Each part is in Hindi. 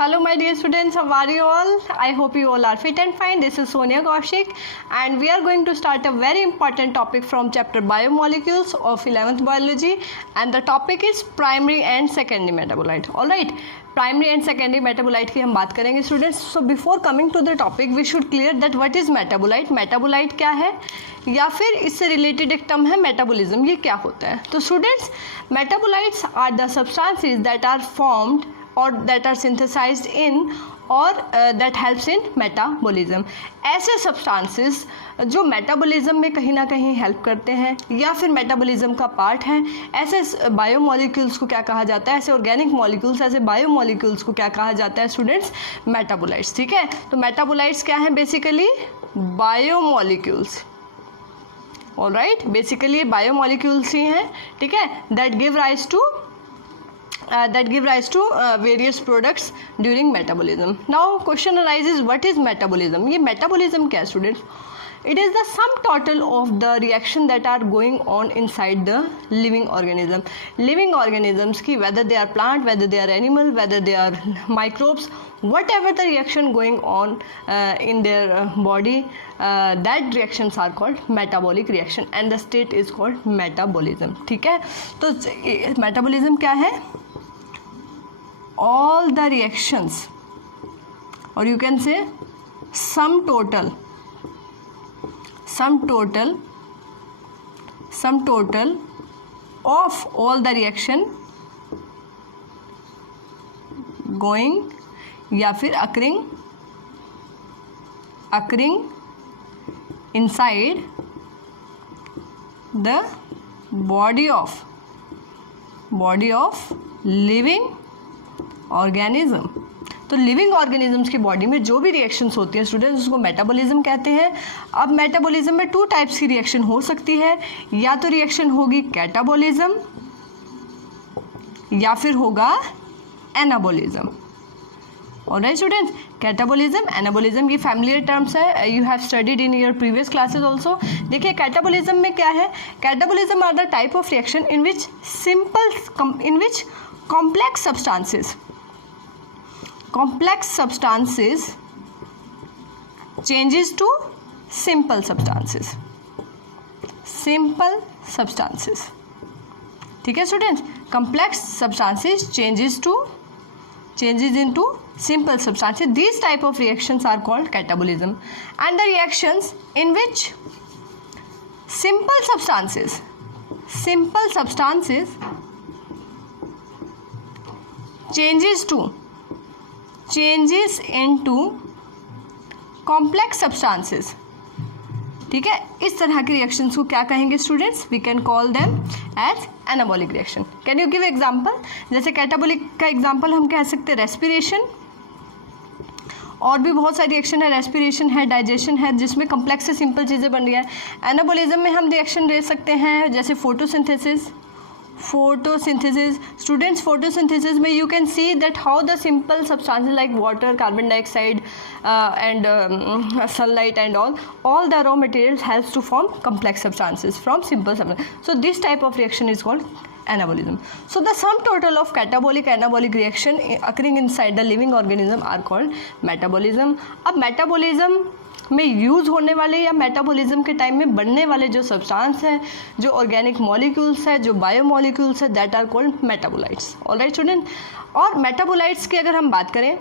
Hello my dear students, how are you all? I hope you all are fit and fine. This is Sonia Kaushik and we are going to start a very important topic from chapter Biomolecules of 11th Biology, and the topic is primary and secondary metabolite. Alright, primary and secondary metabolite की हम बात करेंगे students. So before coming to the topic we should clear that what is metabolite. Metabolite क्या है या फिर इससे रिलेटेड एक टर्म है मेटाबॉलिज्म. ये क्या होता है? तो students, metabolites are the substances that are formed और दैट आर सिंथेसाइज्ड इन और दैट हेल्प्स इन मेटाबॉलिज्म. ऐसे सब्सटेंसेस जो मेटाबॉलिज्म में कहीं ना कहीं हेल्प करते हैं या फिर मेटाबॉलिज्म का पार्ट है, ऐसे बायोमोलिक्यूल्स को क्या कहा जाता है? ऐसे ऑर्गेनिक मॉलिक्यूल्स, ऐसे बायोमोलिक्यूल्स को क्या कहा जाता है स्टूडेंट्स? मेटाबोलाइट्स. ठीक है, तो मेटाबोलाइट्स क्या है? Basically biomolecules. Alright, basically biomolecules ही हैं. ठीक है, that give rise to various products during metabolism. Now question arises, what is metabolism? ये metabolism क्या है students? It is the sum total of the reaction that are going on inside the living organism. Living organisms की, whether they are plant, whether they are animal, whether they are microbes, whatever the reaction going on in their body, that reactions are called metabolic reaction and the state is called metabolism. ठीक है, तो metabolism क्या है? All the reactions, or you can say sum total of all the reaction going या फिर occurring inside the body of living organism. तो लिविंग ऑर्गेनिजम्स की बॉडी में जो भी रिएक्शंस होती हैं स्टूडेंट्स, उसको मेटाबॉलिज्म कहते हैं. अब मेटाबॉलिज्म में टू टाइप्स की रिएक्शन हो सकती है, या तो रिएक्शन होगी कैटाबॉलिज्म या फिर होगा anabolism. Alright students, catabolism, anabolism, ये फैमिलियर टर्म्स है, you have studied in your previous classes also. देखिए कैटाबॉलिज्म में क्या है? Catabolism are the type of reaction in which complex substances changes to simple substances. ठीक है students, complex substances changes into simple substances. These type of reactions are called catabolism. And the reactions in which simple substances changes into complex substances. ठीक है, इस तरह के रिएक्शंस को क्या कहेंगे students? We can call them as anabolic reaction. Can you give example? जैसे कैटाबॉलिक का एग्जांपल हम कह सकते हैं रेस्पिरेशन, और भी बहुत सारी रिएक्शन है, रेस्पिरेशन है, डाइजेशन है, जिसमें कम्प्लेक्स से सिंपल चीज़ें बन रही है. एनाबॉलिज्म में हम रिएक्शन ले सकते हैं जैसे फोटोसिंथेसिस. Students, photosynthesis में you can see that how the simple substances like water, carbon dioxide and sunlight and all the raw materials helps to form complex substances from simple substances. So this type of reaction is called anabolism. So the sum total of catabolic anabolic reaction occurring inside the living organism are called metabolism. अब metabolism में यूज़ होने वाले या मेटाबॉलिज्म के टाइम में बनने वाले जो सब्सटेंस है, जो ऑर्गेनिक मॉलिक्यूल्स है, जो बायोमॉलिक्यूल्स है, that are called metabolites. Alright student, और मेटाबोलाइट्स की अगर हम बात करें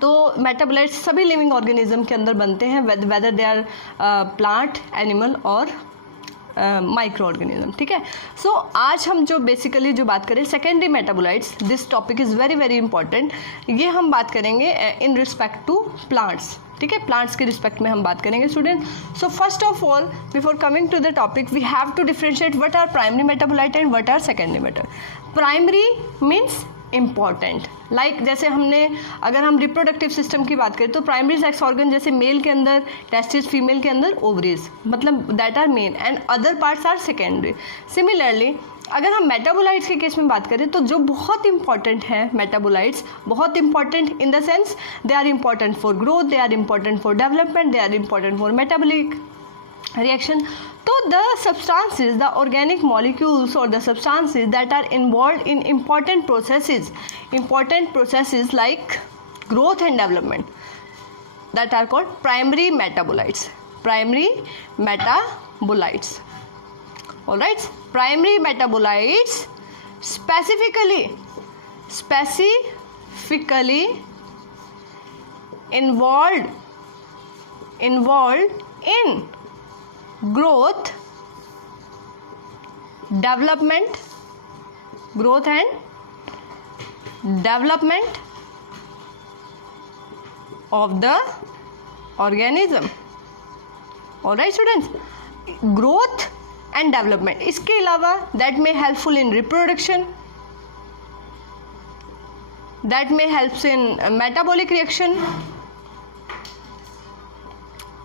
तो मेटाबोलाइट्स सभी लिविंग ऑर्गेनिज्म के अंदर बनते हैं, whether they are plant, animal और माइक्रो ऑर्गेनिज्म. ठीक है, सो आज हम जो बेसिकली जो बात करें secondary metabolites, this topic is very very important. ये हम बात करेंगे इन रिस्पेक्ट टू प्लांट्स. ठीक है, प्लांट्स के रिस्पेक्ट में हम बात करेंगे student. So first of all, before coming to the topic, we have to differentiate what are primary metabolite and what are secondary metabolite. Primary means important, like जैसे हमने अगर हम रिप्रोडक्टिव सिस्टम की बात करें तो प्राइमरी सेक्स ऑर्गन जैसे मेल के अंदर टेस्टिस, फीमेल के अंदर ओवरीज, मतलब that are main and other parts are secondary. Similarly अगर हम मेटाबोलाइट्स के केस में बात करें तो जो बहुत इंपॉर्टेंट है मेटाबोलाइट्स, बहुत important in the sense they are important for growth, they are important for development, they are important for metabolic reaction. So the substances, the organic molecules or the substances that are involved in important processes like growth and development, that are called primary metabolites. Primary metabolites. All right, primary metabolites specifically involved in growth and development of the organism. All right students, growth and development. इसके अलावा that may helpful in reproduction, that may helps in metabolic reaction.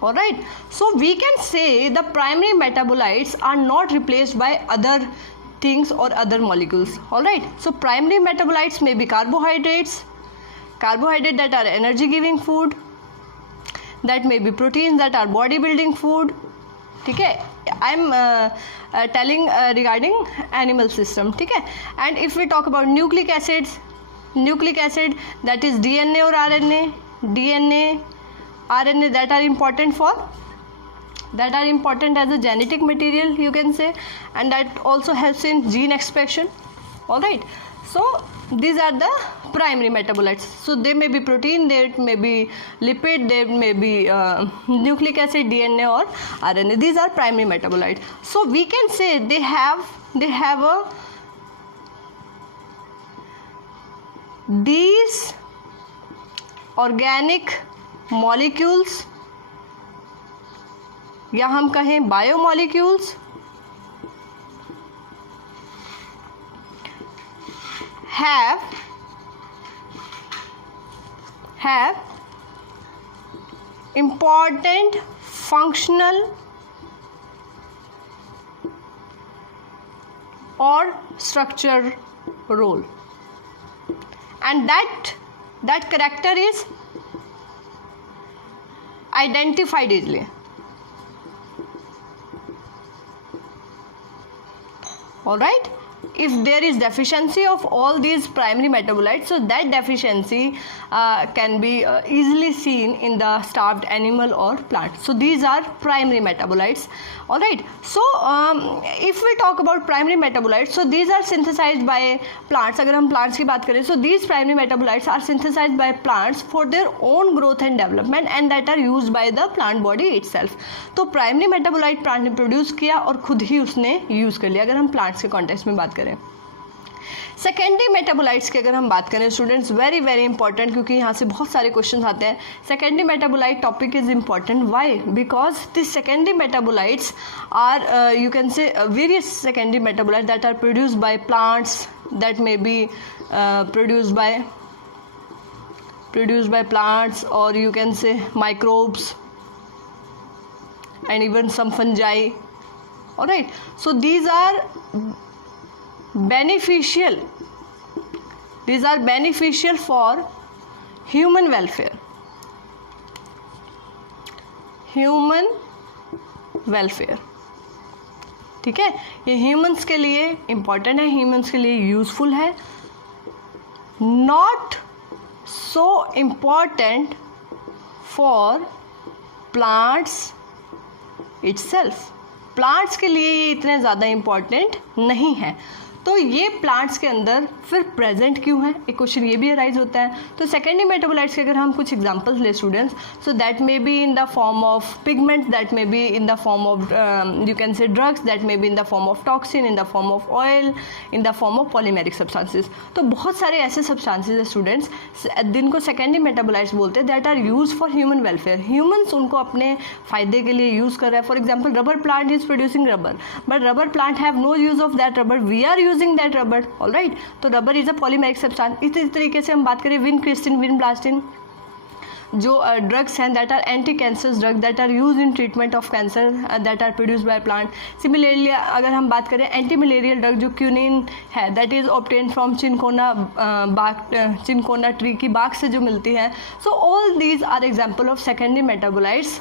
All right, so we can say the primary metabolites are not replaced by other things or other molecules. All right, so primary metabolites may be carbohydrates that are energy giving food, that may be proteins that are body building food. ठीक है, I am telling regarding animal system. ठीक है, and if we talk about nucleic acid that is DNA or RNA that are important as a genetic material, you can say, and that also helps in gene expression. All right, so these are the primary metabolites. So they may be protein, they may be lipid, they may be nucleic acid, DNA or RNA. These are primary metabolites. So we can say they have these organic molecules, या हम कहें biomolecules, have important functional or structure role, and that character is identified easily. All right, if there is deficiency of all these primary metabolites, so that deficiency can be easily seen in the starved animal or plant. So these are primary metabolites. All right, so if we talk about primary metabolites, so these are synthesized by plants. अगर हम plants की बात करें, so these primary metabolites are synthesized by plants for their own growth and development, and that are used by the plant body itself. तो primary metabolite plant ने produce किया और खुद ही उसने use कर लिया, अगर हम plants के context में बात करें. सेकेंडरी मेटाबोलाइट्स की अगर हम बात करें स्टूडेंट्स, वेरी वेरी इंपॉर्टेंट, क्योंकि यहाँ से बहुत सारे क्वेश्चन आते हैं. Secondary metabolite topic is important. Why? Because this secondary metabolites are you can say various secondary metabolite that are produced by plants, that may be produced by plants, or you can say microbes and even some fungi. All right, so these are beneficial for human welfare. ठीक है, ये ह्यूमंस के लिए इम्पॉर्टेंट है, ह्यूमंस के लिए यूजफुल है. Not so important for plants itself. Plants के लिए ये इतने ज़्यादा इम्पॉर्टेंट नहीं है. तो ये प्लांट्स के अंदर फिर प्रेजेंट क्यों है, एक क्वेश्चन ये भी अराइज होता है. तो सेकेंडरी मेटाबोलाइट्स के अगर हम कुछ एग्जांपल्स ले students, so that may be in the form of pigment, that may be in the form of you can से drugs, that may be in the form of toxin, in the form of oil, in the form of polymeric substances. तो बहुत सारे ऐसे सब्सटेंसेस है स्टूडेंट्स जिनको सेकेंडरी मेटाबोलाइट्स बोलते हैं, that are use for human welfare. Humans उनको अपने फ़ायदे के लिए यूज़ कर रहे हैं. For example rubber plant is producing rubber, but rubber plant have no use of that rubber, we are using that rubber. All right, तो rubber is a polymeric substance. इसी तरीके से हम बात करें विनक्रिस्टिन, विनब्लास्टिन, जो ड्रग्स हैं that are anti cancer drug that are use in treatment of cancer, that are produced by plant. Similarly अगर हम बात करें एंटी मलेरियल ड्रग जो क्यूनिन है, that is obtain from cinchona tree की बाग से जो मिलती है. So all these are example of secondary metabolites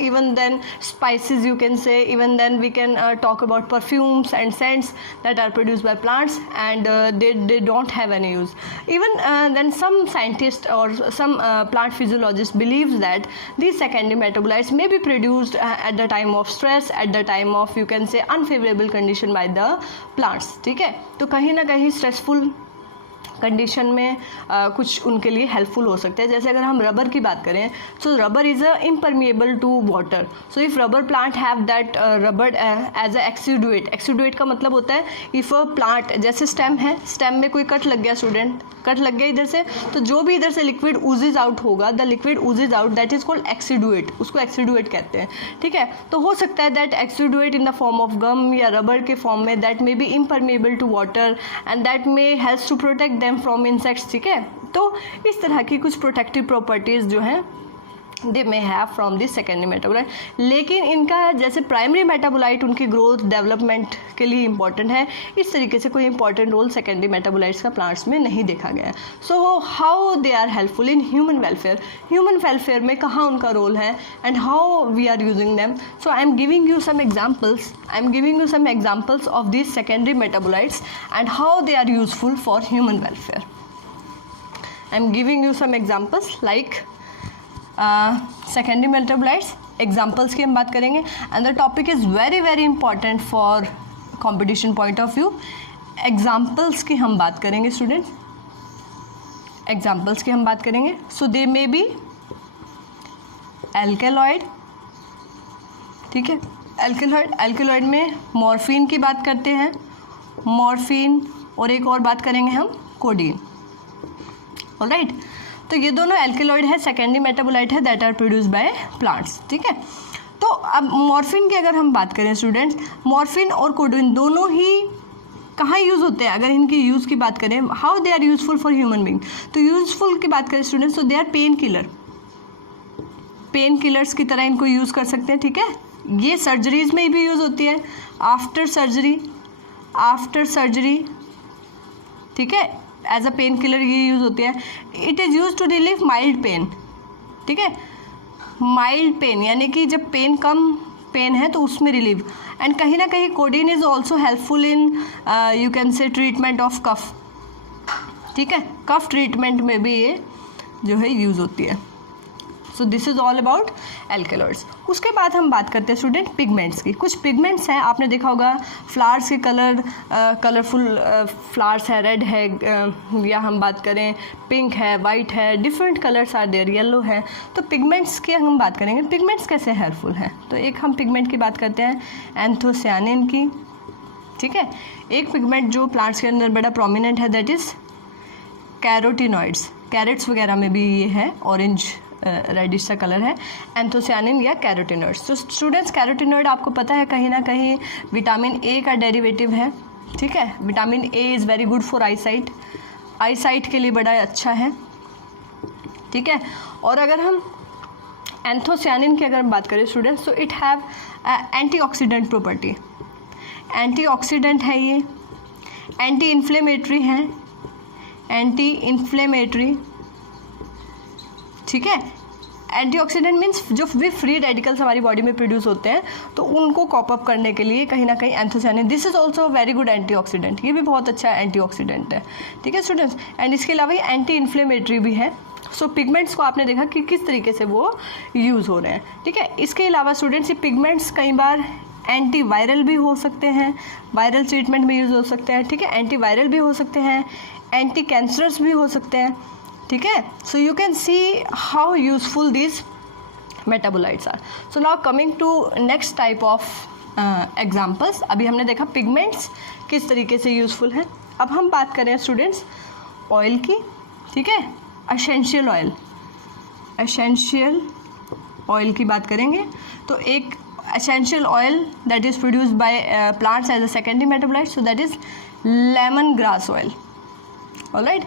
even then spices you can say, even then we can talk about perfumes and scents that are produced by plants, and they don't have any use. Even then some scientists or some plant physiologists believes that these secondary metabolites may be produced at the time of stress, at the time of you can say unfavorable condition by the plants. ठीक है, तो कहीं ना कहीं स्ट्रेसफुल कंडीशन में कुछ उनके लिए हेल्पफुल हो सकते हैं. जैसे अगर हम रबर की बात करें, so rubber is a impermeable to water. So if rubber plant have that rubber as a exudate. Exudate का मतलब होता है इफ़ अ प्लांट, जैसे स्टेम है, स्टेम में कोई कट लग गया स्टूडेंट, कट लग गया इधर से, तो जो भी इधर से लिक्विड ऊजेज आउट होगा, the liquid oozes out, that is called exudate. उसको एक्सीडुएट कहते हैं. ठीक है, तो हो सकता है that exudate in the form of gum या रबर के फॉर्म में, that may be impermeable to water and that may help to protect them from insects. ठीक है, तो इस तरह की कुछ प्रोटेक्टिव प्रॉपर्टीज़ जो हैं they may have from this secondary metabolite. लेकिन इनका जैसे प्राइमरी मेटाबोलाइट उनकी ग्रोथ डेवलपमेंट के लिए इंपॉर्टेंट है, इस तरीके से कोई इंपॉर्टेंट रोल सेकेंडरी मेटाबोलाइट्स का प्लांट्स में नहीं देखा गया है. So how they are helpful in human welfare. Human welfare में कहाँ उनका रोल है and how we are using them. So I am giving you some examples of this secondary metabolites and how they are useful for human welfare. I am giving you some examples like secondary metabolites. Examples की हम बात करेंगे and the topic is very very important for competition point of view. Examples की हम बात करेंगे स्टूडेंट्स, एग्जाम्पल्स की हम बात करेंगे. सो दे मे बी एल्केलॉइड. ठीक है, एल्केलॉइड में मॉर्फिन की बात करते हैं, मॉर्फिन, और एक और बात करेंगे हम कोडीन. ऑलराइट, तो ये दोनों एल्केलॉइड है, सेकेंडरी मेटाबोलाइट है that are produced by plants. ठीक है, तो अब मॉर्फिन की अगर हम बात करें स्टूडेंट्स, मॉर्फिन और कोडीन दोनों ही कहाँ यूज़ होते हैं. अगर इनकी यूज़ की बात करें, how they are useful for human being, तो यूजफुल की बात करें स्टूडेंट्स, तो they are pain killer. Pain killers की तरह इनको यूज़ कर सकते हैं. ठीक है, ये सर्जरीज में भी यूज़ होती है, आफ्टर सर्जरी. ठीक है, एज अ पेन किलर ये यूज़ होती है. It is use to relieve mild pain. ठीक है, माइल्ड पेन यानी कि जब पेन कम पेन है तो उसमें रिलीव. एंड कहीं ना कहीं codeine is also helpful in you can say treatment of cough. ठीक है, कफ ट्रीटमेंट में भी ये जो है यूज़ होती है. So this is all about alkaloids. उसके बाद हम बात करते हैं स्टूडेंट पिगमेंट्स की. कुछ पिगमेंट्स हैं, आपने देखा होगा फ्लावर्स के कलरफुल फ्लावर्स है, रेड है, या हम बात करें पिंक है, वाइट है, different colours are there, yellow है. तो पिगमेंट्स की हम बात करेंगे, पिगमेंट्स कैसे हेल्पफुल हैं. तो एक हम पिगमेंट की बात करते हैं एंथोसियानिन की. ठीक है, एक पिगमेंट जो प्लांट्स के अंदर बड़ा प्रोमिनेंट है दैट इज़ कैरोटिनॉइड्स. कैरेट्स वगैरह में भी ये है, ऑरेंज रेडिश सा कलर है, एंथोसियानिन या कैरोटिनॉइड्स. तो स्टूडेंट्स कैरोटिनॉइड आपको पता है कहीं ना कहीं विटामिन ए का डेरिवेटिव है. ठीक है, vitamin A is very good for eyesight के लिए बड़ा अच्छा है. ठीक है, और अगर हम एंथोसियानिन की अगर हम बात करें स्टूडेंट्स, तो it have antioxidant property. Antioxidant है ये, एंटी इन्फ्लेमेटरी है, एंटी इन्फ्लेमेटरी. ठीक है, एंटीऑक्सीडेंट मीन्स जो भी फ्री रेडिकल्स हमारी बॉडी में प्रोड्यूस होते हैं तो उनको कॉप अप करने के लिए कहीं ना कहीं anthocyanin, this is also very good antioxidant. ये भी बहुत अच्छा एंटीऑक्सीडेंट है. ठीक है स्टूडेंट्स, एंड इसके अलावा ये एंटी इन्फ्लेमेटरी भी है. सो पिगमेंट्स को आपने देखा कि किस तरीके से वो यूज़ हो रहे हैं. ठीक है, इसके अलावा स्टूडेंट्स ये पिगमेंट्स कई बार एंटी वायरल भी हो सकते हैं, वायरल ट्रीटमेंट में यूज़ हो सकते हैं. ठीक है, एंटी वायरल भी हो सकते हैं, एंटी कैंसरस भी हो सकते हैं. ठीक है, so you can see how useful this metabolites are. So now coming to next type of examples. अभी हमने देखा पिगमेंट्स किस तरीके से यूजफुल हैं. अब हम बात करें स्टूडेंट्स ऑयल की. ठीक है, एसेंशियल ऑयल की बात करेंगे. तो एक essential oil that is produced by plants as a secondary metabolite, so that is lemon grass oil. Alright,